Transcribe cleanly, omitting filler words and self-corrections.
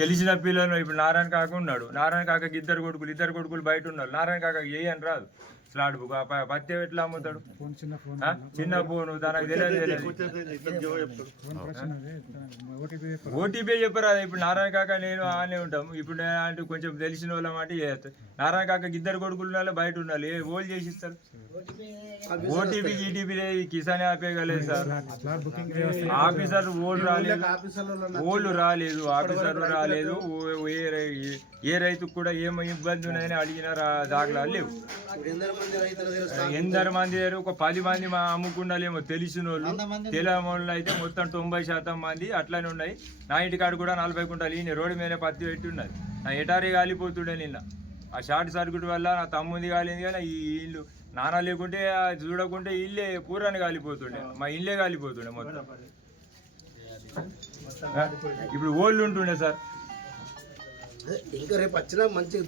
తెలిసిన పిల్లలు ఇప్పుడు నారాయణ కాక ఉన్నాడు. నారాయణ కాకకి ఇద్దరు కొడుకులు బయట ఉన్నారు. నారాయణ కాకకి ఏ అని రాదు. స్లాట్ బుక్ పత్తి ఎట్లా అమ్ముతాడు? చిన్న ఫోను తనకు తెలియదు. ఓటీపీ చెప్పరా? ఇప్పుడు నారాయణ కాక నేను ఆనే ఉంటాం. ఇప్పుడు అంటే కొంచెం తెలిసిన వాళ్ళ మాట చేస్తారు. నారాయణ కాకకి ఇద్దరు కొడుకులు ఉన్నారు, బయట ఉన్నారు. ఏ ఓళ్ళు చేసిస్తారు? ఓటీపీ ఈటీపీ కిసాన్ యాపే కలేదు సార్. ఆఫీసర్ ఓళ్ళు రాలేదు, ఆఫీసర్లు రాలేదు. ఏ రైతుకు కూడా ఏం ఇబ్బంది ఉన్నాయని అడిగిన దాఖలాలు లేవు. ఎందరు మంది ఒక 10 మంది మా అమ్ముకున్నాలేమో తెలిసిన వాళ్ళు. తెలియని అయితే మొత్తం 90% మంది అట్లానే ఉన్నాయి. నా ఇంటికాడ కూడా 40 కుంటాలు ఈ రోడ్డు మీద పత్తి పెట్టి ఉన్నది. నా ఎటారీ కాలిపోతుండే నిన్న. ఆ షార్ట్ సర్క్యూట్ వల్ల నా తమ్ముంది కాలింది. కానీ ఈ ఇల్లు నాన్న లేకుంటే చూడకుంటే ఇల్లే పూరాన్ని కాలిపోతుండే. మా ఇల్లే కాలిపోతుండే మొత్తం. ఇప్పుడు ఓళ్ళు ఉంటుండే సార్. ఇంకా రేపు వచ్చినా మంచిగా